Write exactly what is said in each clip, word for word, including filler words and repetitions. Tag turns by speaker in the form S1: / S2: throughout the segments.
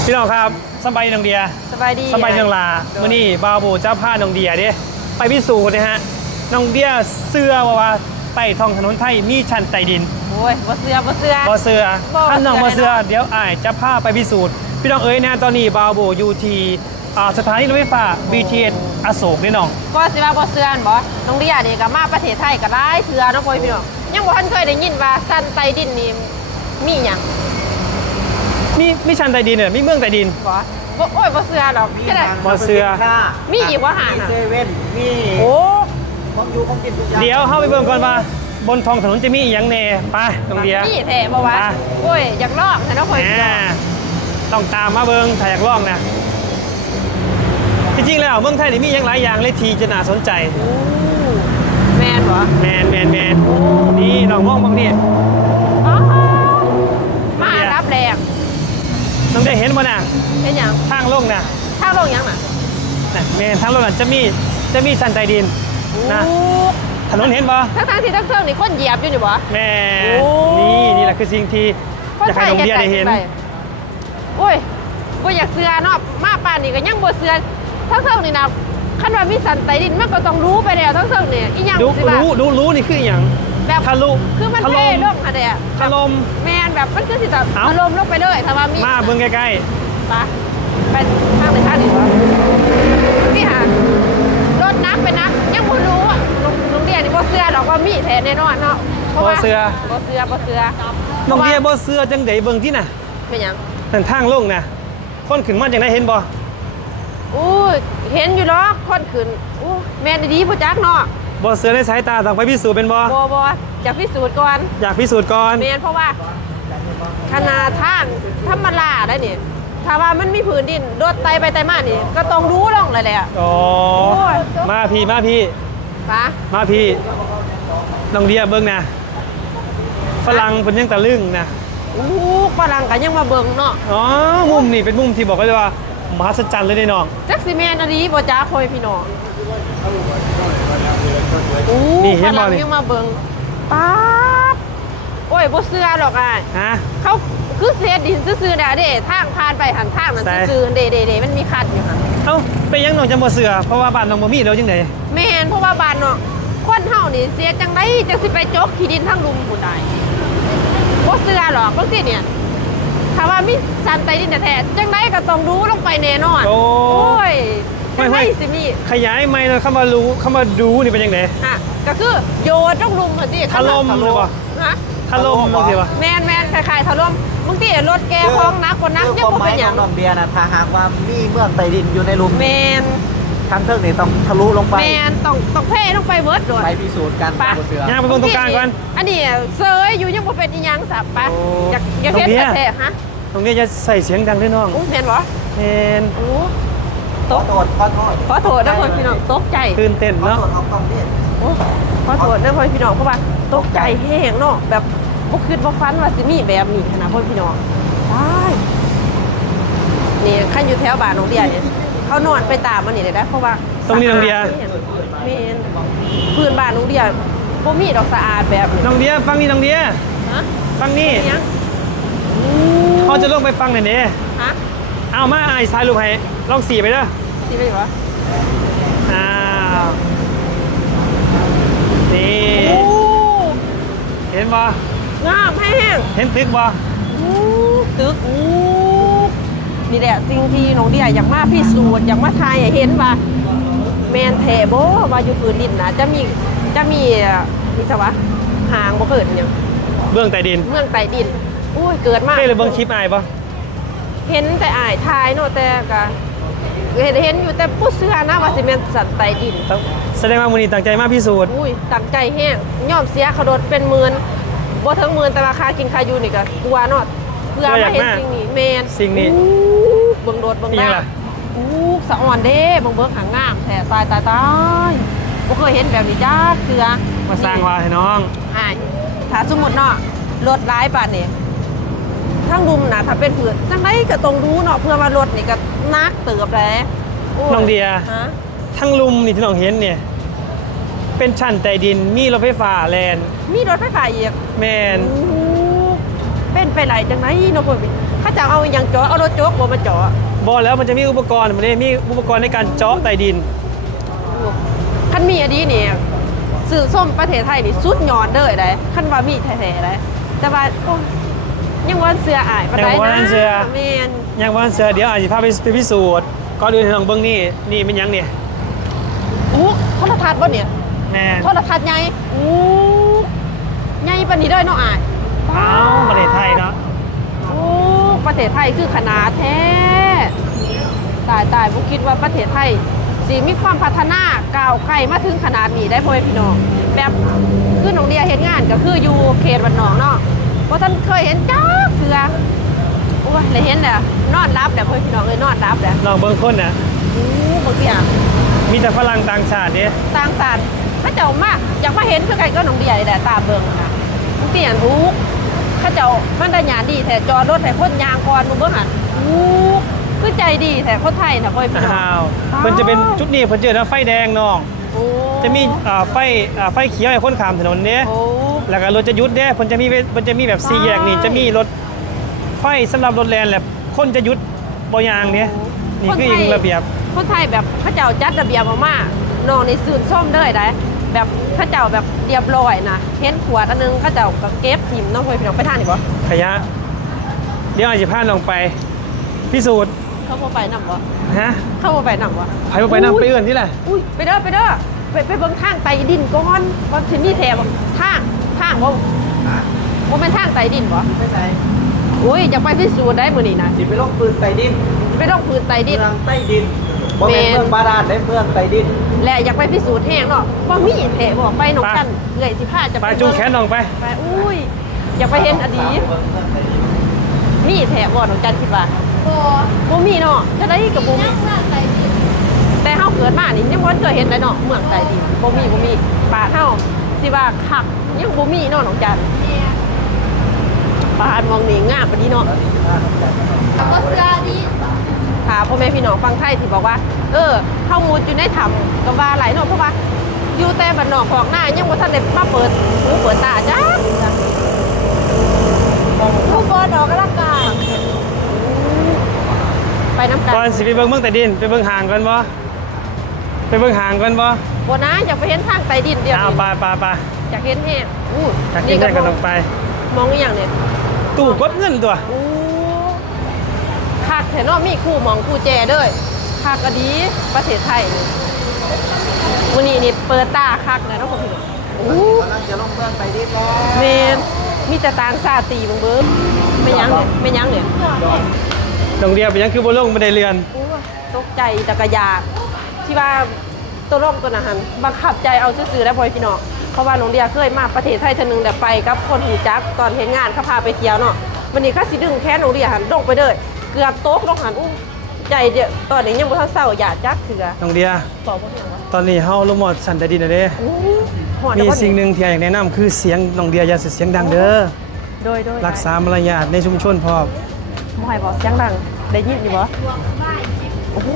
S1: พี่น้องครับสบายดีน้องเดีย
S2: สบายดี
S1: สบายดีน้องลาเมื่อนี้บาวโบเจ้าผ้าน้องเดียเด้ไปพิสูจน์นะฮะน้องเดียเสื้อว่าใต้ท้องถนนไทยมีชั้นใต้ดิน
S2: โอ้ยบ่เสือบ่เสือ
S1: บ่เสื้อท่านน้องบ่เสื้อเดี๋ยวอ้ายจะพาไปพิสูจน์พี่น้องเอ๋ยนะตอนนี้บาวโบอยู่ที่สถานีรถไฟฟ้า บี ที เอส อโศกนี่น้อง
S2: ก็สิว่าบ่เสือบ่น้องเดียนี่ก็มาประเทศไทยก็หลายเทื่อเนาะพ่อพี่น้องยังบ่ทันเคยได้ยินว่าชั้นใต้ดินนี่มีหยัง
S1: มีมีชั้นใต้ดินเนี่ยมีเมืองใต้ดิน
S2: บ่บ่โอ้ยบ่เสือดอกแค่ได้
S1: บ่เสื้อ
S2: มีอีกว่าหาน่ะ
S3: เซเว่นมี
S2: โอ้
S3: ของอยู่ของกินทุกอย่าง
S1: เดี๋ยวเข้าไปเบิ่งก่อนว่าบนท้องถนนจะมีอีหยังแน่ไปน้องเดีย
S2: มีแท้บ่วะโอ้ยอยากลองแต่เนาะพ่อพี่น้อง
S1: ต้องตามมาเบิ่งถ้าอยากลองนะจริงๆแล้วเมืองไทยนี่มีอย่างหลายอย่างเลยทีจะน่าสนใจ
S2: แมนเหรอ
S1: แมนแมนแมนนี่น้องมองบางนี่
S2: มารับแรง
S1: น้องได้เห็นบ่น่ะ
S2: เห็นยัง
S1: ทางลงน่ะ
S2: ทางลงยังน่ะ
S1: แมนทางลงน่ะจะมีจะมีชั้นใต้ดินนะถนนเห็นบ่
S2: ทั้งทางที่ทั้งเครื่องนี่คนเหยียบอยู่นี่บ่
S1: แม่นี่นี่แหละคือสิ่งที่อยากให้น้องเดียได้เห็น
S2: โอ้ยบ่อยากเสือเนาะมาป่านนี่ก็ยังบ่เสือทั้งเทิงนี่นะคันว่ามีสันใต้ดินมันก็ต้องรู้ไปแล้วทั้งเทิงนี่อีหยัง
S1: สิว่ารู้รู้รู้นี่คืออีหยัง
S2: แบบ
S1: ทะลุ
S2: คือมันเท่ลงค่ะเด้
S1: ถล่ม
S2: แม่นแบบมันคือสิจะถล่มลงไปเลยถ้าว่ามี
S1: มาเบิ่งใกล้
S2: ๆปะเป็นทางไหนทางนี้วะนี่ค่ะรถนักเป็นนักยังบ่รู้อ่ะโรงเรียนนี่บ่เสือดอกว่ามีแท้แน่นอนเนาะ
S1: บ่เสือ
S2: บ่เสือบ่เสือ
S1: น้องเดียบ่เสือจังได๋เบิ่งที่น่ะ
S2: เป็นหยัง
S1: นั่นทางลงน่ะคนขึ้นมาจังได๋เห็นบ่
S2: อู้เห็นอยู่หรอคนขึ้นอู้แม่นดีผู้จักเนาะ
S1: บ่เสือในสายตาต้องไปพิสูจน์เป็นบ่
S2: บ่บ่อยากพิสูจน์ก่อน
S1: อยากพิสูจน์ก่อน
S2: แม่นเพราะว่าขนาดทางธรรมดาได้นี่ถ้าว่ามันมีพื้นดินรถไตไปไตมานี่ก็ต้องรู้ลงเลยแหละ
S1: อ๋อมาพี่มาพี่
S2: ปะ
S1: มาพี่น้องเดียเบิ่งนะฝรั่งเพิ่นยังตะลึงนะ
S2: อู้ฝรั่งก็ยังมาเบิ่งเนาะ
S1: อ๋อมุมนี่เป็นมุมที่บอกเลยว่ามหัศจรรย์เลยเด้น้อง
S2: จักสิแม่นดีบ่จ้าพ่อพี่น้อง
S1: นี่เห็นบ่
S2: นี่ยังมาเบิ่งป๊าบโอ้ยบ่เชื่อหรอกอ่ะ
S1: ฮะ
S2: เขาคือเศษดินซื่อๆน่ะเด้ทางผ่านไปหันทางมันซื่อๆเด้ๆๆมันมีคันอยู่หั่น
S1: เอ้าไปยังน้องจังบ่เชื่อเพราะว่าบ้านน้องบ่มีแล้วจังได๋
S2: แม่นเพราะว่าบ้านเนาะคนเฮานี่เสียจังได๋จังสิไปจกที่ดินทางลุมพุ่นได้บ่เชื่อหรอกบางทีเนี่ยถ้าว่ามีสันใต้ดินแท้ๆจังได๋ก็ต้องรู้ลงไปแน่นอน
S1: โอ้
S2: ยไม่ไม่สิมี
S1: ขยายใหม่เลยคำว่ารู้คำว่าดูนี่เป็นจังได๋
S2: อ่ะก็คือโยนลงลุมซั่นติ
S1: ถล่มหรือบ่
S2: ฮะ
S1: ถล่มจังซี่บ่
S2: แม่นๆคล้ายๆถล่มบางทีรถแกของนักคนนักยังบ่เป็นหยัง
S3: น้องเบียร์น่ะถ้าหากว่ามีเมืองใต้ดินอยู่ในหลุม
S2: แม่น
S3: ทางเทิงนี่ต้องทะลุลงไป
S2: แม่นต้องต้องเพ่ลงไปเบิดโดด
S3: ไปพิสูจน์กัน
S1: บ่เสือย่างไปเบิ่งตรงกลางก่อน
S2: อันนี้เซยอยู่ยังบ่เป็นอีหยังสับปะอยากอยากเฮ็ดแท้ๆฮะ
S1: ตรงนี้จะใส่เสียงดังด้วยน้อง
S2: อู้แม่นบ่
S1: แม่น
S2: โอ้
S3: ขอโทษขอโทษ
S2: ขอโทษนะพ่อพี่น้องตกใจ
S1: ตื่นเต้นเนาะ
S3: ขอโทษเอาความนี่
S2: โอ้ขอโทษนะพ่อพี่น้องเพราะว่าตกใจแห้งเนาะแบบบ่คิดบ่ฝันว่าสิมีแบบนี้ขนาดพ่อพี่น้องได้นี่คันอยู่แถวบ้านน้องเดียเนี่ยเขานอนไปตามมันนี่ได้เพราะว่า
S1: ตรงนี้น้องเดีย
S2: แม่นพื้นบ้านน้องเดียบ่มีดอกสะอาดแบบ
S1: น้องเดียฟังนี่น้องเดีย
S2: ฮะ
S1: ฟังนี่เขาจะลงไปฟังหน่อยเนี่ย
S2: ฮะ
S1: เอามาไอ้สายลูกให้ลองสีไปเด้อ
S2: สีไปเหรอ
S1: อ้าวนี่เห็นบ่
S2: งามแห้ง
S1: เห็นตึกบ่
S2: ตึกนี่แหละสิ่งที่น้องเดียอยากมาพิสูจน์อยากมาทายให้เห็นว่าแมนแทโบว่าอยู่พื้นดินนะจะมีจะมีมีสวะหางบ่เกิดอย่าง
S1: เบื้องใต้ดิน
S2: เมืองใต้ดินอุ้ยเกิดมาก
S1: เฮ้ยเลยเบื้องคลิปอายปะ
S2: เห็นแต่อายทายเนาะแต่ก็เห็นเห็นอยู่แต่ผู้เสื้อนะว่าสิเป็นสันใต้ดิน
S1: แสดงว่ามูนีตั้งใจมากพิสูจน์
S2: อุ้ยตั้งใจแห้งย่อมเสียเขาโดดเป็นหมื่นบ่ถึงหมื่นแต่ราคากินคาอยู่นี่ก็กลัวเนาะเพื่อมาเห็นสิ่งนี้แมน
S1: สิ่งนี้
S2: เบิ่งโดดเบิ่งได้อู้สะอ่อนเด้เบิ่งเบิ่งหางงามแท้ตายตายตายบ่เคยเห็นแบบนี้จ้าเถื่อ
S1: มาสร้างว่าให้น้อง
S2: อ่าถ้าสมมุติเนาะรถหลายปานนี้ทางลุมนะถ้าเป็นผืนจังไดก็ต้องรู้เนาะเพื่อว่ารถนี่ก็นักเติบแหละ
S1: น้องเดียทั้งลุมนี่ที่น้องเห็นเนี่ยเป็นชั้นใต้ดินมีรถไฟฟ้าแล่น
S2: มีรถไฟฟ้าอีก
S1: แม่น
S2: เป็นไปไหลจังไดเนาะพ่อเขาจะเอาอย่างเจาะเอารถโจ๊กบ่มาเจาะ
S1: บอแล้วมันจะมีอุปกรณ์มันจะมีอุปกรณ์ในการเจาะใต้ดิน
S2: คันมีอันนี้เนี่ยสื่อส้มประเทศไทยนี่สุดยอดเด้อได้คันว่ามีแท้ๆได้แต่ว่าโอ้ยังว่าเสืออายปานใด
S1: ยังว่า
S2: นะ
S1: เสือ
S2: แม่น
S1: อย่างว่าเสือเดี๋ยวอาจจะพาไปไปพิสูจน์ก่อนอื่นให้ลองเบิ้งนี่นี่เป็นหยังเนี่ย
S2: อู้โทรทัศน์บ่เนี่ย
S1: แน่
S2: โทรทัศน์ใหญ่อู้ใหญ่ปานนี้เด้อเนาะอาย
S1: อ้าวประเทศไทยเนาะ
S2: โอ้ประเทศไทยคือขนาดแท้ตายตายบ่คิดว่าประเทศไทยสิมีความพัฒนาก้าวไกลมาถึงขนาดนี้ได้พ่อแม่พี่น้องแบบคือน้องเดียเฮ็ดงานก็คืออยู่เขตบ้านนอกเนาะบ่ทันเคยเห็นจักเทื่อโอ้ยเลยเห็นแล้วนอนรับแล้วพ่อแม่พี่น้องเอ้ยนอนรับแล้ว
S1: ลองเบิ้งคนน่ะ
S2: อู้บางทีอ่ะ
S1: มีแต่ฝรั่งต่างชาติเนี่ย
S2: ต่างชาติเขาเจ้ามาอยากมาเห็นคือกันก็น้องเดียนี่แหละตาเบิ่งค่ะบางทีอ่ะอู้เขาเจ้ามันได้หยาดีแท้จอดรถให้คนยางก่อนมึงเบิ่งอ่ะอู้คือใจดีแท้คนไทยน่ะพ่อแม่พี่น้อง
S1: อ้าวมันจะเป็นจุดนี้เพิ่นเจอนะไฟแดงน้อง
S2: โอ้
S1: จะมีอ่าไฟอ่าไฟเขียวให้คนข้ามถนนเนี่ย
S2: โอ้
S1: แล้วก็รถจะหยุดเด้เพิ่นจะมีเวเพิ่นจะมีแบบสี่แยกนี่จะมีรถไฟสำหรับรถแล่นแหละคนจะหยุดบ่ยางเนี่ยนี่คืออีกระเบียบ
S2: คนไทยแบบเขาเจ้าจัดระเบียบมากๆน้องนี่ซื่นส้มเด้อได้แบบเขาเจ้าแบบเรียบร้อยนะเห็นขวดอันนึงเขาเจ้าก็เก็บทิ่มน้องพ่อแม่พี่น้องไปทานดีบ่
S1: ขยะเดี๋ยวอาจจะพาน้องไปพิสูจน์
S2: เข้าบ่ไปนำบ่
S1: ฮะ
S2: เข้าบ่ไปนำบ่
S1: ไปบ่ไปนํไปเอื่นที่ไหน
S2: อุ้ยไปเด้อไปเด้อไปไปเบิ่งทางใต้ดินก่อนว่าสิมีแถบทางทางบ่บ่แม่นทางใต้ดินบ่
S3: ไม่ใช่
S2: อุ้ยอยากไปพิสูจน์ได้มื้อนี้นะ
S3: สิไปลงปืนใต้ดิน
S2: ไปลงพื้นใต้ดิน
S3: เมืองใต้ดินบ่แม่นเมืองบาดาลได้เมืองใต้ดิน
S2: และอยากไปพิสูจน์แห้งเนาะว่ามีแถบอกไปน้องกันเอื้อยสิพาจะ
S1: ไป
S2: ไป
S1: จูง
S2: เบิ่ง
S1: แขนน้องไป
S2: ไปอุ้ยอยากไปเห็นอดีตมีแถบบ่น้องจันคิดว่าบ่บ่มีเนาะจะได้กับบ่มีแต่เฮาเกิดมานี่ยังบ่เคยเห็นเลยเนาะเมืองใต้ดินบ่มีบ่มีป่าเฮาสิว่าคักยังบ่มีเนาะน้องจันป่านมองนี่งามปานนี้เนาะ
S4: ก็เสื้อดี
S2: ถามพ่อแม่พี่น้องฟังไทยที่บอกว่า เออเข้ามูดอยู่ในถ้ำก็ว่าหลายเนาะเพราะว่าอยู่แต่บ้านนอกของหน้ายังบ่ทันได้มาเปิดหูเปิดตาจ้า
S4: ทุกคนออกกำลังกาย
S2: ไปน้ำกัน
S1: ก่อนสิไปเบิ่งเมืองใต้ดินไปเบิ่งห่างกันบ่ไปเบิ่งห่างกันบ่
S2: บ่นะอยากไปเห็นทางใต้ดินเดียว
S1: อ้าวไปไปไป
S2: อยากเห็นแฮงอู้
S1: จากที่แรกก็ต้องไป
S2: มองอีหยังเนี่ย
S1: ตู้กดเงินตัว
S2: อู้คักแท้เนาะมีคู่หมองคู่แจเด้อคักก็ดีประเทศไทยนี่มื้อนี้นี่เปิดตาคักเลยเนาะพ่อพี่น้องอู้
S3: กำลังจะลงเมืองใต้ดินแล้ว
S2: เมนมีแต่ต่างชาติตีเบิ่งเบิ่งไม่ยั้งเนี่ยไม่ยั้งเนี่ย
S1: โรงเรียนเป็นหยังคือบ่ลงบันไดเรือน
S2: โอ้ยตกใจจักรยานที่ว่าตัวร่มตัวนะหันบังคับใจเอาซื่อๆได้บ่อยพี่น้องเพราะว่าโรงเรียนเคยมาประเทศไทยเทอนึงแต่ไปกับคนหูจักตอนเห็นงานเขาพาไปเที่ยวเนาะวันนี้เขาสิดึงแค่โรงเรียนหันลงไปเลยเกือบโต๊ะลงหันอู้ใจเดียวตอนนี้ยังบ่ทันเศร้าอย่าจักเถือ
S1: โรงเรียน
S2: บอกบ่เห็นว่า
S1: ตอนนี้เฮาลงหมดสันใต้ดินแล้วเด้
S2: อู้หอน
S1: มี
S2: แล้วบ่
S1: สิ่งหนึ่งที่อยากแนะนำคือเสียงน้องเดียอย่าเสียงดังเด้อ
S2: โดยโดย
S1: รักษามารยาทในชุมชนพร้อม
S2: บ่ให้บอกเสียงดังได้ยินอยู่บ่โอ้โห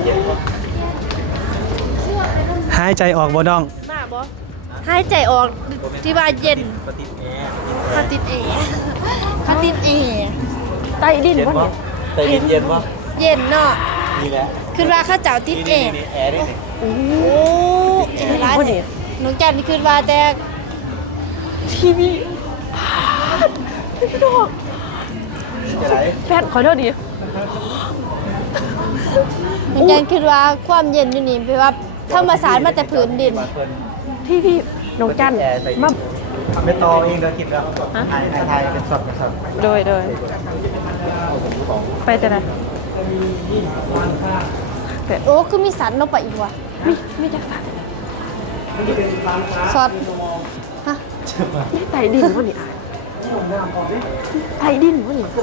S1: หายใจออกบ่น้อง
S2: มาบ่
S4: หายใจออกที่ว่าเย็น
S3: ปฏิแอร์
S4: เขาติดเอเขาติดเอ
S2: ใต้ดิน
S3: เย็น
S2: บ่
S3: ปะ
S2: เนี่ย
S3: ใต้ดินเย็นปะ
S4: เย็นเนาะ
S3: นี่แหละ
S4: คือว่าเข้าเจ้าติดเอ
S3: นี่นี่แอร์นี่นี่
S2: โอ้
S4: เอร้าย
S2: บ่เนี่ย
S4: น้องจันคือว่าแต่
S2: ทีวีพี่ดอก
S3: จะไหน
S2: แฟนขอโทษดิ
S4: น้องจันคือว่าความเย็นอยู่นี่แปลว่าธรรมศาสตร์มาแต่พื้นดิน
S3: มาเพิ่น
S2: พี่พี่น้องจัน
S3: แอร์ใต้ดิน
S2: มา
S3: ไม่ต่อเองเดี๋ยวคิดแล้ว
S2: ฮะ
S3: ไทยไทยเป็นสดเป็นสด
S2: โดยโดยไปจะไหนแต่
S4: โอ้คือมีสันลงไปอีกว่ะ
S2: มีมีจักสัน
S4: ซอสฮะ
S2: นี่ไต่ดินวะนี่อ่ะไต่ดินวะนี่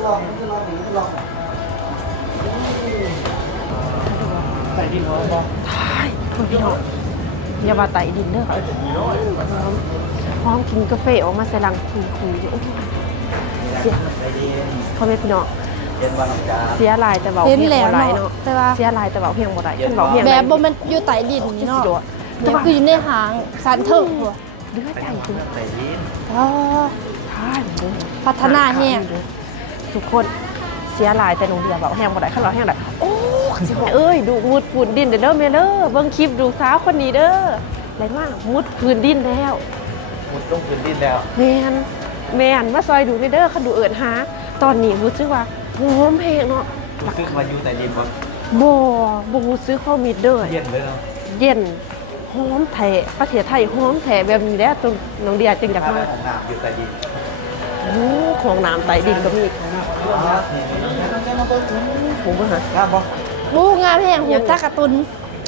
S1: ใต้ดินบ่บ่
S2: ตายคนพี่น้องอย่าว่าไต่ดินเด้อพร้อมกินกาแฟออกมาใส่ลังคุยคุยโอ้ยเสีย
S3: ใต้ดิน
S2: พ่อแม่พี่น้อง
S3: เย็นวันของจา
S2: เสียหลายแต่เบา
S4: เห็น
S2: เพียง
S4: แล้ว
S2: บ่ไร
S4: เนาะ
S2: เนาะ
S4: แต่ว่า
S2: เสียหลายแต่เบาเพียงบ่ได้ขึ้นเบาเพียง
S4: แบบบ่มันอยู่ใต้ดินนี่เนาะแบบคืออยู่ในหางสันเถิงว่ะ
S2: เลือดใจคุณ
S3: ใต้ดิน
S4: อ๋อ
S2: ท่านเด้อ
S4: พัฒนาแห้ง
S2: ทุกคนสสียหลายแต่น้องเดียบอกแห้งบ่ได้คันเราแห้งได้โอ้สิแม่เอ้ยดูมุดพื้นดินเด้อแม่เด้อเบิ่งคลิปดูสาวคนนี้เด้ออะไรมากมุดพื้นดินแล้ว
S3: มุดลงพื้นดินแล้ว
S2: แม่นแม่นมาซอยดูเด้อคันดูเอิ้นหาตอนนี้รู้สึกว่าหอมแพงเนาะ
S3: ซึ่งมาอยู่แต่ดินบ่
S2: บ่บ่รู้สึกความมิดเด้อ
S3: เย็นเลยเนาะ
S2: เย็นหอมแท้ประเทศไทยหอมแท้แบบนี้แหละตรงน้องเดียจึงอยาก
S3: ถ้า
S2: มา
S3: ได้ของน้ำอยู่แต่ดิน
S2: โอ้ของน้ำใต้ดินก็มี
S3: อ๋อนี่นี่
S2: ผมบ่ฮะ
S3: งามบ่
S4: บูงามแห่งหูตากระตุน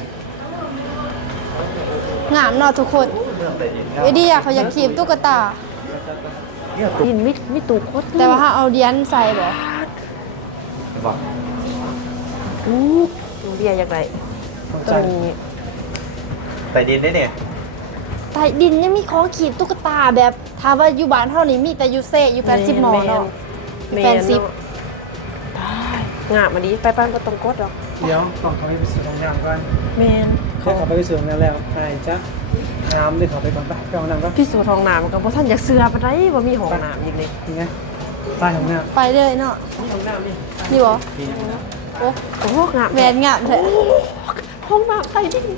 S4: งามเนาะทุกคน
S3: เรื่องแต่ดินงาม
S4: ไอเดียเขาอยากขีบตุ๊กตา
S3: เนี่ย
S2: ดินมิมิตูโคตร
S4: แต่ว่าถ้าเอาเดียนใส่บ่
S3: บ่
S2: อู้น้องเดียอยากได้ตรงนี้
S3: แต่ดินได้เนี่ย
S4: ใต้ดินยังมีของขีบตุ๊กตาแบบถ้าว่าอยู่บ้านเท่านี้มีแต่อยู่เซอยู่แปดสิบหมอเนาะ
S2: แม่น
S4: แปดสิบ
S2: งามมาดีไปปั้นบ่ต้องกดหรอก
S1: เดี๋ยวก่อนเขาไปพิสูจน์ของน้ำก่อน
S2: แม่น
S1: เขาเขาไปพิสูจน์แล้วแล้วไอ้จะน้ำเลยเขาไปก่อนไปไปเอาน้ำก่อน
S2: พี่สูทองน้ำก็บ่ทันอยากเสือปานใดว่ามีห้องน้ำอีกเลย
S1: ยังไงใต้ของน้
S4: ไปเลยเนาะ
S2: มีห้องน้ำนี่
S4: นี่บ่
S3: ดิน
S4: โอ้
S2: โอ้งาม
S4: แมนงามแท้
S2: ห้องน้ำใต้ดิน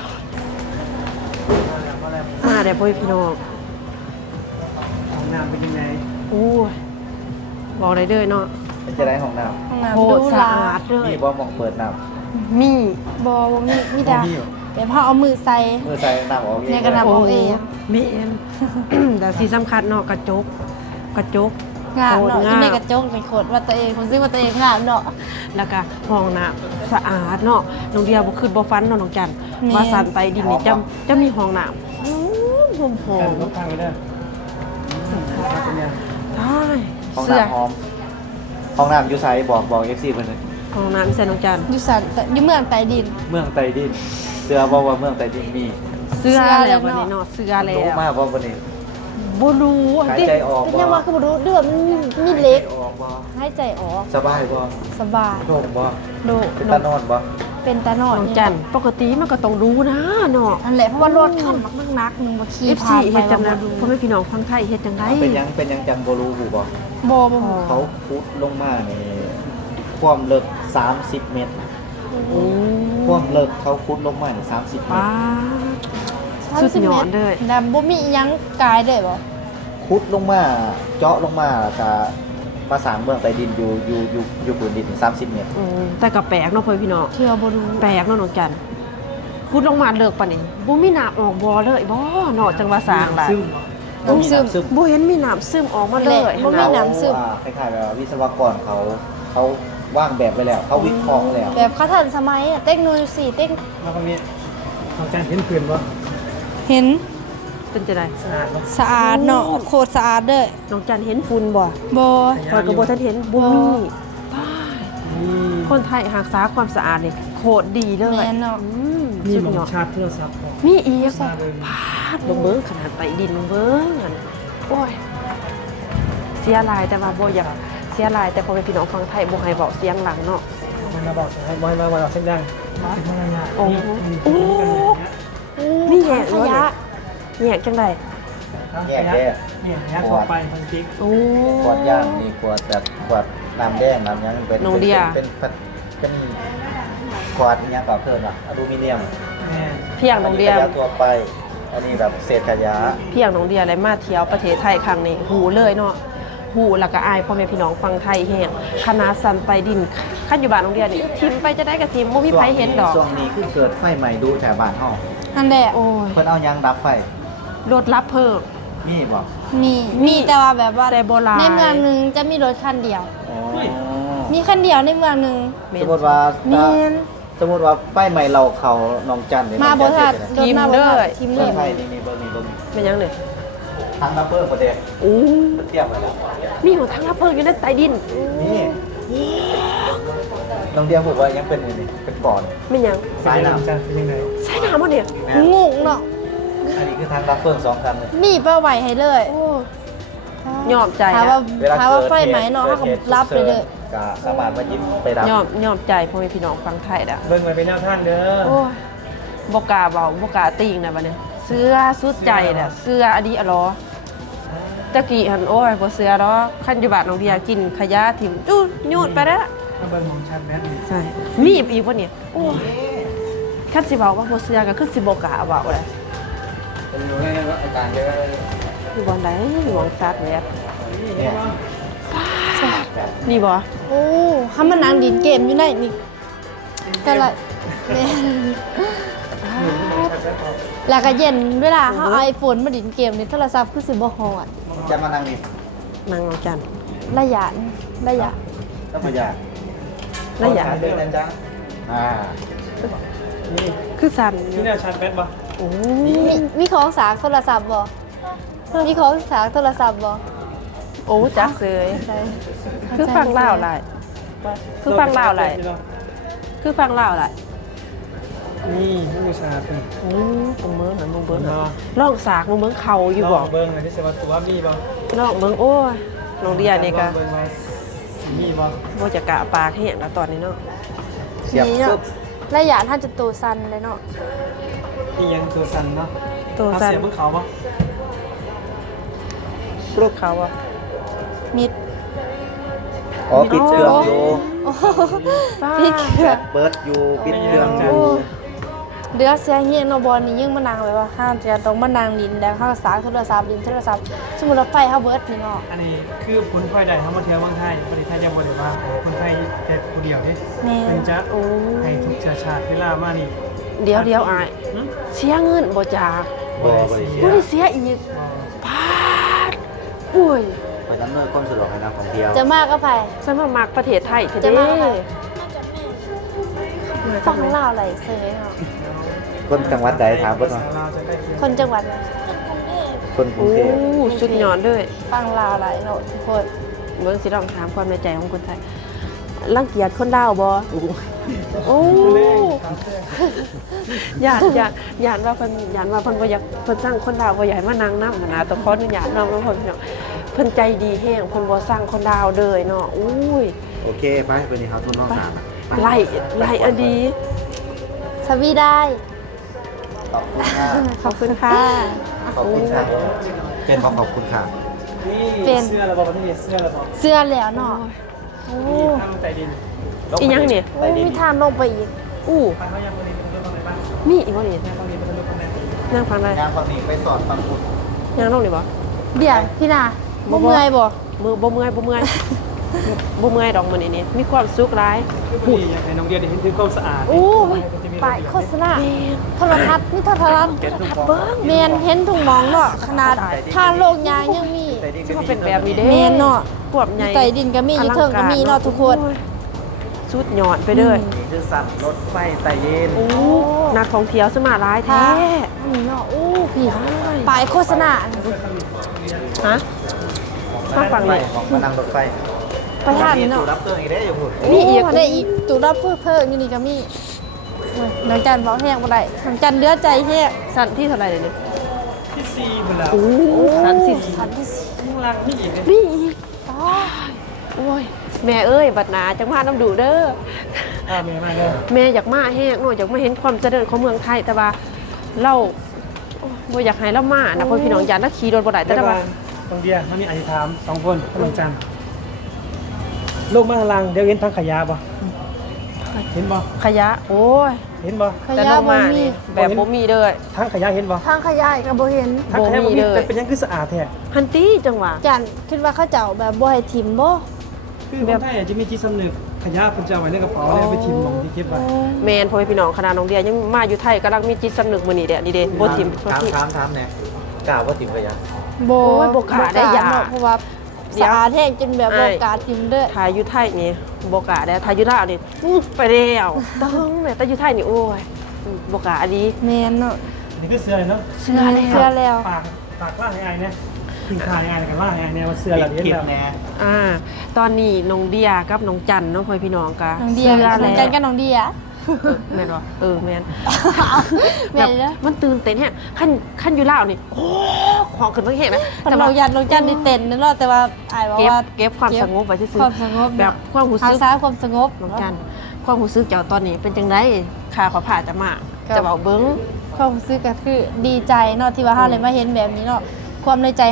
S1: ำมาแล้ว
S2: มาได้บ่พี่น้อง
S1: ของน้ำเป็นยังไง
S2: โอ้ยบอกได้เด้อเนาะ
S3: เป็นจะได้ของน้
S4: ห้อง
S2: โค
S4: น้ำ
S2: ต
S4: ดู
S2: รสะ
S4: ลา
S2: อาดเล
S3: ำ
S2: ย
S3: มีบ่หมองเปิดน้
S2: มี
S4: บ่บ่มีมีแต่
S3: มีอยู่
S4: เดี๋ยวพอเอามือใส่
S3: ำมือใส่น้ำออกเอง
S4: ในกระดาษ
S2: โอ้
S4: เอง
S2: มีเอ็น แต่สีสำคัญเนาะกระจก กระจก
S4: งามเนาะ
S2: โคตรงาม
S4: อยู่ในกระจกเป็นโคตรว่าตัวเองผมซื้อว่าตัวเองงามเนาะ
S2: แล้วก็ห้องน้ำสะอาดเนาะน้องเดียบ่คืนบ่ฟันเนาะน้องจัน
S4: แม่
S2: ว่าสันไปดินนี่จะจะมีห้องน้ำหอมหอ
S1: กัน
S2: ม
S1: รถทางไปได้เป็นยัง
S2: ๆใช่
S3: ห้อง
S2: เสื้อ
S3: น้ำหอมห้องน้ำอยู่ไซบอกบอก เอฟ ซีเพิ่นเลย
S2: ห้องน้ำใส่น้องจัน
S4: อยู่สันอยู่เมืองใต้ดิน
S3: เมืองใต้ดินเสือบอกว่าเมืองใต้ดินมี
S2: เสื้อ
S4: เสื้อ
S2: แล้ว
S4: เลย
S2: วัน
S4: เนาะ
S2: นี้เนาะเสื้อแล้
S3: รู้
S2: ว
S3: มากว่าวันนี้
S2: บ่รู้
S3: หาย
S2: ดิ
S3: ใจออก
S4: เป็น
S3: บ่
S4: ยังว่าคือบ่รู้เดือดมันมีเล็ก
S3: หายใจออกบ่
S4: ให้ใจออก
S3: สบายบ่
S4: สบาย
S3: โล่งบ่
S4: โด
S3: เป็นตานอนบ่
S4: เป็นตาหนอ
S2: น้
S4: น
S2: องจันปกติมันก็ต้องรู้นะเนาะ
S4: นั่นแหละเพราะว่ารถขับมักนักๆนึงบ่ขี่
S2: เอฟ
S4: ผ่า
S2: ซี
S4: นไป
S2: เฮ็ดจังได๋
S4: บ่รู้
S2: พ่อแม่พี่น้องฟังไทยเฮ็ดจังได๋
S3: เป็นหยังเป็นหยังจังบ่รู้หูบ่
S4: บ่บ่
S3: เขาขุดลงมานี่ความลึกสามสิบเมตร
S2: โอ้
S3: ความลึกเขาขุดลงมานี่สามสิบเม
S2: ป้า
S3: ตร
S2: สุดยอดเลย
S4: แต่บ่มีอิหยังกายเลยบ่
S3: ขุดลงมาเจาะลงมาแล้วก็ประสานเมืองใต้ดินอยู่อยู่อยู่อยู่พื้นดินสามสิบเมตร
S2: อืมแต่ก็แปลกเนาะพ่อพี่น้อง
S4: เชื่อบ่รู้
S2: แปลกเนาะน้องจันคุดลงมาเลิกปานนี้บ่มีน้ำออกบ่เลยบ่เนาะจังว่าสร้างล่ะ
S1: ซึ่ง
S4: ต้องซึม
S3: ซึม
S2: บ่เห็นมีน้ำซึมออกมาเลย
S4: แหละบ่มี น้ำซึม
S3: อ่าคล้ายๆแบบว่าวิศวกรเขาเขาว่างแบบไว้แล้ว เขาวิเคราะห์แล้ว
S4: แบบเขาทันสมัยอะเทคโนโลยีเทค
S1: มาตรงนี้ของจานเห็นผื่นป่ะ
S4: เห็น
S2: เป็นจังได๋
S1: สะอาดป่ะ
S4: สะอาดเนาะโคตรสะอาดเด้อ
S2: น้องจันเห็นฝุ่นบ่
S4: บ่
S2: ข้อยก็บ่ทันเห็นบ่มี
S1: นี่
S2: คนไทยรักษาความสะอาดนี่โคตรดีเลย
S4: แม่นเนาะ
S2: อืม
S1: มี
S2: สุด
S1: หมอง
S2: ยอด
S1: ชาร์จโทรศัพท์ของ
S2: มีอีก
S1: ทราบเลย
S2: พาดลงเบิ่งขนาดใต้ดินลงเบิ่งนั่นโอ้ยเสียหลายแต่ว่าบ่อยากเสียหลายแต่พอเป็นพี่น้องฟังไทยบ่ให้เว้าเสียงหลังเนาะ
S1: มันมาบอกให้บอยมาบอกเส้นดังเป็นอะไรเนี่ย
S2: โอ้
S1: นี่
S2: โอ้
S1: นี่
S2: นี่แห
S4: ถั
S2: ก
S4: งขยะ
S2: แยกจังได๋
S3: แยกแยก
S1: เนี่ยแยกออกไปทันที
S2: โอ้
S3: ขวดย่างมีขวดแบบขวดน้ำแดงน้ำหยังเป็น
S2: น้องเดีย
S3: เป็นเป็นเป็นขวดอิหยังกับเพิ่นอ่ะอลูมิเนียม
S1: แม่
S2: เพียงน้องเดีย
S3: ขยะตัวไป อันนี้แบบเศษขยะ
S2: เพียงน้องเดียได้มาเที่ยวประเทศไทยครั้งนี้หูเลยเนาะหูแล้วก็อายพ่อแม่พี่น้องฟังไทยแห้งคณะสันไปดินคันอยู่บ้านน้องเดียนี่ทิมไปจะได้กับทิมบ่มีไผเห็นดอก
S3: ช่วงนี้คือเกิดไฟใหม่ดูแถวบ้านเฮา
S4: อันแหละ
S2: โอ้ย
S3: เพิ่นเอายางดับไฟ
S2: รถรับเพิ่ม
S3: มีบ่
S4: มีมีแต่ว่าแบบว่า
S2: แต่โบราณ
S4: ในเมืองหนึงจะมีรถคันเดียว
S3: อ๋อ
S4: มีคันเดียวในเมืองหนึง
S3: สมมุติว่า
S2: แม่น
S3: สมมุติว่าไฟใหม่เราเขาน้องจันนี่
S4: มา
S3: น้
S4: บ่
S3: องจั
S4: ทั
S3: น
S4: ด
S3: เฮ็ดจังได๋
S4: รถมาบ่ทัดทีม
S3: เมื
S4: เล
S3: อง
S4: ย
S3: ไทยนี่มีเบิ่งนี่เบิ่งนี่
S2: เป็นยังเนี่ย
S3: ทางดับเบิลประเดก
S2: โอ้
S3: เทียบไว้แล้ว
S2: มีหัวทางรับเพิ่มอยู่ในใต้ดิน
S3: นี่น้องเดียบอกว่ายังเป็นนี่นี่เป็นปอด
S2: ไม่ยัง
S3: สายน้
S1: จะเป็นยังไง
S2: ใช่น้ำบ่เนี่ย
S3: ำแม่
S4: งงเนาะ
S3: อันนี้คือทางดับเบิลสองคันเลย
S4: มีเป้าไหวให้เลย
S2: ยอมใจ
S4: ถาม
S2: นะ
S4: ว่า
S3: เวลา
S4: ถาม
S3: เกิ
S4: ว่า
S3: ด
S4: ไฟไหมเนาะ
S3: กิ
S4: เขา
S3: ด
S4: ก็
S3: หตุ
S4: รับไปเลย
S3: ก็สามารถมายิ้มไปรับ
S2: ยอมยอมใจพ่อแม่พี่น้องฟังไทยนะ
S1: เบิ่งไว้เป็นแนวทางเด้อ
S2: โอ้ยบกล้าเบาบกล้าติงนะบัดเนี่ยเสื้อสุดใจน่ะเสื้ออันนี้อะเหรอตะกี้หันโอ้ยบ่เสือดอกคันอยู่บ้านน้องเดียกินขยะถิ่มจู้โยนไปแล้ว
S1: มาเบิ่งของชันแมทนี่
S2: ใช่มีอีกอีกบ่เนี่ยโอ้ยคันสิเว้าว่าบ่เสือก็คือสิบ่กล้าเว้าเลย
S3: เป็นอยู่ในอาการเยอะ
S2: อยู่บ่ไหนหวงซัดแหว
S3: เนี่ย
S2: นี่บ่
S4: โอ้ถ้ามันนางดินเกมอยู่ได้นี่ก็ละแม่นแล้วก็เย็นเวลาเฮาเอาไอโฟนมาดินเกมนี่โทรศัพท์คือสิบ่ฮอด
S3: จะมานั่งนี่
S2: นางน้องจัน
S4: ระยะระยะ
S3: ก็พยายาม
S2: ระยะ
S3: เดินนะจ๊ะอ่า
S1: นี่
S2: คือสั่น
S1: นี่แนวชันแมทบ่
S2: โอ้
S4: มีมีของสากโทรศัพท์บ่มีของสากโทรศัพท์บ่
S2: โอ้จักเสย
S4: ใช่
S2: คือฟังลาวหลายคือฟังลาวหลายคือฟังลาวหลาย
S1: นี่ผู้ชายเป็น
S2: โอ้มึงเบิ่งหันมึงเบิ่ง
S1: เนาะ
S2: ลองสากมึงเบิ่งเข่าอยู่บ่
S1: เบิ่งเลยที่สวัสดิ์ตัวมีบ่
S2: ลองเบิ่งโอ้ยน้องเดียนี่ก็
S1: เบิ่งไว้มีบ่
S2: บ่จะกะปากแห้งแล้วตอนนี้เนาะ
S3: เสียบ
S4: นี่เนาะ
S3: ปุ๊บ
S4: ระยะท่านจะตัวสั้นเลยเนาะ
S1: นี่ยังตัวสั่นเนาะ
S2: ตัว
S1: เอา
S2: สั่น
S1: เสียบเบิ่งเขาบ่
S2: รูปเขาอ่ะ
S4: มิด
S3: อ๋อปิดเครื่องอยู่
S4: โอ้โห
S2: ป้า
S4: พี่เกือบ
S3: เปิดอยู่ปิดเครื่องอยู่
S4: เดือดเสียเฮียนบอลนี่ยิ่งมานางเลยว่าห้ามจะต้องมานางดินแล้วข้าวสารโทรศัพท์ดินโทรศัพท์สมมุติเราไฟเฮาเบิร์ดนี่เนาะ
S1: อันนี้คือผลพลอยได้ทั้งหมดเที่ยวเมืองไทยประเทศไทยจะบ่ได้ว่าคนไทยแต่ผู้เดียวนี่
S4: แม่
S1: มันจะ
S2: โอ้
S1: ให้ทุกชาติชาติเวลามานี่
S2: เดี๋ยวเดี๋ยวอาย
S1: หึ
S2: เสียเงินบ่จาก
S3: บ่บ่ได้เสีย
S2: บ่ได้เสียอีกพาดอุ้ย
S3: ไปดำเนินความสะดวกให้นักท่องเที่ยว
S4: จะมากก็ไผ
S2: ฉันมามักประเทศไทยเถอะ
S4: จะ
S2: เด้
S4: มาอะไร ฟังเล่าวอะไรเซยเนาะ
S3: คนจังหวัดใดถามเพิ่นว่า
S1: เราจะใกล้เคียง
S4: คนจังหวัดไหน
S3: คนกรุง
S2: โอ้
S3: เทพ
S2: สุดยอดเลย
S4: ฟังลาวอะไรเนาะทุกคน
S2: เบิ่งสิลองถามความในใจของคนไทยรังเกียจคนลาวบ่โอ้ญาติญาติญาติว่าเพิ่นญาติว่าเพิ่นบ่อยากเพิ่นสร้างคนลาวบ่อยากให้มานั่งนำนะต้องขออนุญาตนำเนาะเพิ่นพี่น้องเพิ่นใจดีแฮงเพิ่นบ่สร้างคนลาวเลยเนาะอุ้ย
S3: โอเคไปวันนี้เขาทุนน้องสาม
S2: ไล่ไล่อดี
S4: สวีได้
S3: ขอบคุณค่ะ
S2: ขอบคุณค่ะ
S3: ขอบคุณค่ะเป็นขอขอบคุณค่ะ
S1: นี่เสื้อระบบประเทศเสื้อระบบ
S4: เสื้อแล้วเนาะโอ้
S1: นี่ทางใต้ดิน
S2: อีหยังเนี่ย
S4: โอ้มีทางลงไปอีก
S2: อู้
S1: ทางเขายังบ่ได้เป็นเรื่องอะไรบ้าง
S2: มีอีกบ่นี่
S1: ทางเขามีเป็นเรื่องอะไรบ้าง
S2: นั่งฟังได้
S3: งานฝั่งนี้ไปสอนฝั่งคุณ
S2: นั่งลงนี่บ่
S4: เดี๋ยวพี่นา
S2: บ่
S4: บ่
S2: บ่
S4: เมื่อยบ่
S2: มือบ่เมื่อยบ่เมื่อยบ่เมื่อยดอกมื้อนี้นี่มีความสุขหลาย
S1: คือพอดีอยากให้น้องเดียได้เห็นถึงความสะอาด
S4: โอ้ป้ายโฆษณาโทรทัศน์นี่โทรทัศน์
S2: เบิ่ง
S4: เมนเห็นถุงหมองเนาะขนาดทางโลกยางยังมี
S2: สิมาเป็นแบบนี้เด้
S4: เมนเนาะ
S2: ควบใหญ่
S4: ใต้ดินก็มีอยู่เทิงก็มีเนาะทุกคน
S2: โอ้ยสุดยอดไปเด้อ
S3: นี่คือสั่นรถไฟไต่เย็น
S2: โอ้นักท่องเที่ยวสมาหลายแท้
S4: ค่ะอันนี้เนาะโอ้พี่ป้ายโฆษณา
S2: ฮะมาฟัง
S3: ไฟ
S2: นี่
S3: ของมานั่งรถไฟ
S4: ไปทางนี้เนาะ
S3: ตู้รับเครื่องอีกได้อยู่พุ่น
S2: มีอีก
S4: โได้อีกตุรับเพื่อเพิ่มอยู่นี่ก็มีโอ้ยน้องจันบอกแห้งบ่ได้น้องจันเดือดใจแห้ง
S2: สันที่เท่าไหร่เลยเนี่ย
S1: ที่ซีหมดแล้ว
S2: โอ้สันสิ
S4: ชั้นที่สี่
S1: ข้างล่างนี่อีกเลย
S2: นี่อีกโอ้ยแม่เอ้ยบัดหนาจังมาน้ำดูเด้อ
S1: อ่าเมียมาเลย
S2: แม่อยากมาแห้งเนาะอยากมาเห็นความเจริญของเมืองไทยแต่ว่าเราโอ้ยบ่อยากให้เรามานะเพ่อพี่น้องยานนักขี่รถบ่ได้แต่
S1: แต่
S2: ว่า
S1: ว่าตรงเดียมันมีอธิษฐานสองคนพระจันทร์ลูกมาข้างล่างเดี๋ยวเห็นทางขยะบ่เห็นบ่
S2: ขยะโอ้ย
S1: เห็นบ่
S4: ข
S2: แต่
S4: ยะ
S2: ลง
S4: บ่
S2: มา
S4: มี
S2: นี่แบบบ่มีเลย
S1: ทางขยะเห็นบ่
S4: ทางขยะก็บ่เห็น
S1: ทางขยะ
S2: บ่
S1: บ่
S2: มี
S1: มี
S2: เลย
S1: แต่เป็นยังคือสะอาดแท้
S2: ฮันตี้จังหวะ
S4: จันคิดว่าเขาเจ้าแบบบ่ให้ทิมบ่
S1: คือคนไทยอาจจะมีจิตสำนึกขยะเพิ่นจะเอาไว้ในกระเป๋าแล้วเอาไปทิ้งลงที่เก็บไว้
S2: แมนพ่อแม่พี่น้องคณะน้องเดียยังมาอยู่ไทยกำลังมีจิตสำนึกมื้อนี้เด้อนี่เด้บ่ทิมโทษ
S3: ถาม
S2: ที
S3: ถามถามเนี่ยกล่าวว่าติ่มขยะ
S4: บ่
S2: โอ้ยบ่กล้าได้ยา
S4: เนาะเพราะว่า
S2: เดี๋ยว
S4: สะอาดแห้งจนแบบบ่กล้าทิมเด้อ
S2: ถ่ายอยู่ไทยนี่บ่กล้าได้ถ่ายอยู่ลาวนี่อื้อไปแล้วต้องแม่แต่อยู่ไทยนี่โอ้ยบ่กล้าอดี
S4: แม่นเนาะ
S1: นี่คือเสื้อเลยเนาะ
S2: เชื่อแล้ว
S4: เชื่อแล้ว
S1: ฝากฝากล่างให้อายเนี่ยทิ้งทายให้อายกันล่างให้อายเนี่ยว่าเสื้อเราเห็น
S3: คลิป
S1: แล้ว
S3: ไง
S2: อ่าตอนนี้น้องเดียกับน้องจันเนาะพ่อพี่น้องกะ
S4: น้องเดีย
S2: เชื่อ
S4: น้
S2: แล้
S4: อง
S2: ว
S4: จันกับน้องเดีย
S2: แม่นบ่เออแม่น
S4: แม่นเด้อ
S2: มันตื่นเต้นแฮะขั้นขั้นอยู่ลาวนี่โอ้ของขึ้นมาแฮงนะ
S4: แต่
S2: แต่
S4: น้
S2: ว่า
S4: องยันน้องจันนี่เต้นเนาะแต่ว่าอายบอก
S2: เก็บ
S4: ว่า
S2: เก็บความสงบไว้ซื่อๆ
S4: ความสงบ
S2: แบบความรู้
S4: รั
S2: สึ
S4: ก
S2: ก
S4: ษาความสงบ
S2: น้องจันความรู้สึกเจ้าตอนนี้เป็นจังไดค่าขอผ่าจะมา
S4: ครับ
S2: จะเว้าเบิ่ง
S4: ความรู้สึกก็คือดีใจเนาะที่ว่าเฮาเลยมาเห็นแบบนี้เนาะความในใจเฮา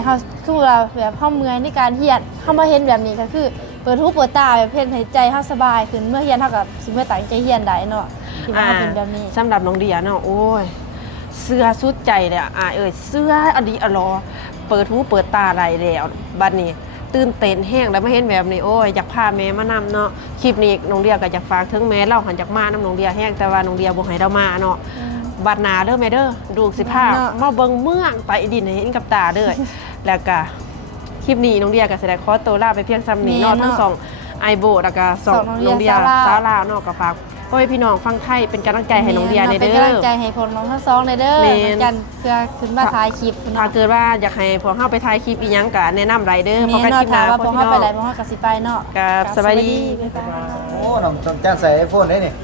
S4: คือว่าแบบเฮาเมื่อยในการเฮียนเฮามาเห็นแบบนี้ก็คือเปิดหูเปิดตาแบบเพ่นให้ใจเฮาสบายขึ้นเมื่อเฮียนเฮากับสิเมื่อตั้งใจเฮียนได้เนาะที่ว่าเฮาเป็นแบบนี้
S2: สำหรับน้องเดียเนาะโอ้ยเสื้อสุดใจเลยอ่ะอ่าเอ้ยเสื้ออดีอรอเปิดหูเปิดตาอะไรแล้วบัดนี้ตื่นเต้นแห้งแล้วมาเห็นแบบนี้โอ้ยอยากพาแม่มานำเนาะคลิปนี้น้องเดียก็อยากฝากถึงแม่เราหันจากมาน้ำน้องเดียแห้งแต่ว่าน้องเดียบ่ให้เรามาเนาะบัดหนาเด้อแม่เด้อดูสิภาพ
S4: เนาะ
S2: มาเบิ่งเมืองไปดินให้เห็นกับตาเด้อ แล้วก็คลิปนี้น้องเดียก็แสดงขอตัวลาไปเพียงซ้ำนี้เนาะทั้งสองไอโบแล้วก็สอง
S4: สองน้
S2: น้
S4: อ
S2: อง ง
S4: เดี
S2: เดี
S4: ย
S2: ย
S4: สาวลาว
S2: สาวลาวเนาะก็ฝากพ่อแม่พี่น้องฟังไทยเป็นกำลังใจให้น้องเดียในเด้
S4: เป็นกำลังใจ
S2: อ
S4: ให้พวกน้องทั้งสองในเด้อ
S2: แม่น
S4: เหมือนกันเพื่อขึ้นมาถ่ายคลิป
S2: ถ้าเกิดว่าอยากให้พวกเฮาไปถ่ายคลิปอีหยังก็แนะนำไรเด้อ
S4: นี่
S2: กัน
S4: เนาะ
S2: คลิปห
S4: ถา
S2: น้าม
S4: ว่าพ
S2: พ่
S4: ว
S2: อก
S4: เฮา
S2: พี่
S4: ไป
S2: น้อง
S4: ไหนพวกเฮาก็สิไปเนาะ
S2: ครับสบายดี
S4: บ๊ายบาย
S3: โอ้น้องต้องจ้างใส่ไอโฟนได้นี่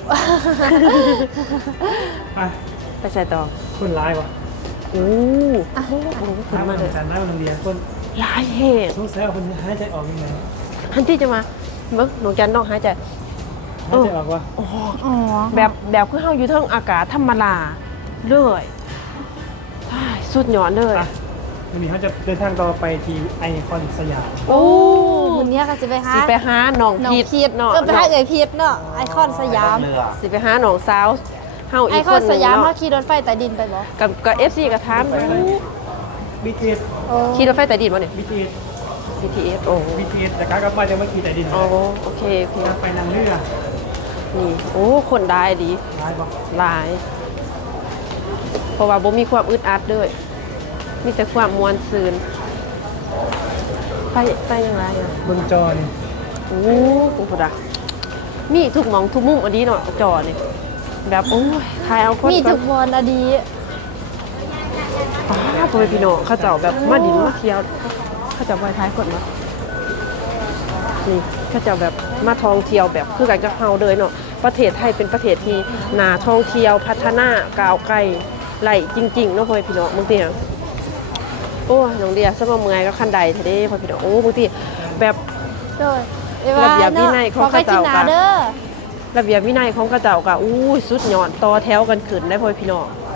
S1: อ่ะ
S2: ไปใส่ต่อ
S1: คนร้ายวะ
S2: โอ้อันนี้ขึ้น
S1: น้ำมั
S2: มาน เลย
S1: จันน้ำมันเรียนคน
S2: หลายเหตุ
S1: ต้องใช้เอาคนหายใจออกยังไง
S2: ทันที่จะมาเบิ่งน้องจันต้องหายใจ
S1: หายใจออกวะ
S2: อ๋อ
S4: อ๋อ
S2: แบบแบบคือเฮาอยู่เทิงอากาศธรรมดาเลยอ้ายสุดยอดเลย
S1: อ่ะวันนี้เขาจะเดินทางต่อไปที่ไอคอนสยาม
S2: โอ้
S4: มื้อนี้ก็สิไปหา
S2: สิไปหาน้อง
S4: น้อง
S2: พีด
S4: พีด
S2: เนาะ
S4: เออไปหาเอ่ยพีดเนาะไอคอนสยาม
S3: เรือ
S2: สิไปหาน้องสาวเฮา
S4: ไอ
S2: อีก
S4: ค
S2: ค
S4: อน
S2: นห
S4: ส
S2: นึง
S4: ยาม
S2: เนาะ
S4: เฮาขี่รถไฟใต้ดินไปบ่
S2: กับกับ เอฟ ซี ก็ถามดู
S1: บีทีเอส
S4: โอ้
S2: ขี่รถไฟใต้ดินบ่เนี่ย
S1: บีทีเอส
S2: บี ที เอส โอ้
S1: บีทีเอสแต่การกลับมาจะมาขี่แต่ดิน
S2: โอ้โอเคโอเค
S1: ไปนางเรือ
S2: นี่โอ้คนได้ดี
S1: ร้ายบอก
S2: หลาย เพราะว่าบ่มีความอึดอัดด้วย มีแต่ความมวลซืนไปไปยังไงอ่ะ
S1: บนจอนี่
S2: โอ้โหดะมีทุกหมองทุกมุมอันนี้เนาะจอนี่แบบโอ้ยถ่ายเอาคน
S4: มี
S2: แบ
S4: ทุ
S2: บ
S4: กวันอดี
S2: ป้าพ่อแม่พี่น้องเขาเจ้าแบบมาดินมาเที่ยวเขาเจ้าไปท้ายคนมานี่เขาเจ้าแบบมาท่องเที่ยวแบบคือกันกับเฮาเลยเนาะประเทศไทยเป็นประเทศที่น่าท่องเที่ยวพัฒนาก้าวไกลไหลจริงๆเนาะพ่อแม่พี่น้องบางทีอะโอ้ยน้องเดียสมองเมื่อยก็คันใดเท่เด้พ่อพี่น้องโอ้บางทีแบบ
S4: โดย
S2: ระเบียบวินัยของ
S4: ขอใคร
S2: ข้า
S4: จิ
S2: เจ้า
S4: นา
S2: ค่ะ
S4: เด้อ
S2: ระเบียบวินัยของเขาเจ้าก็อู้ยสุดยอดต่อแถวกันขึ้นได้พ่อพี่น้อง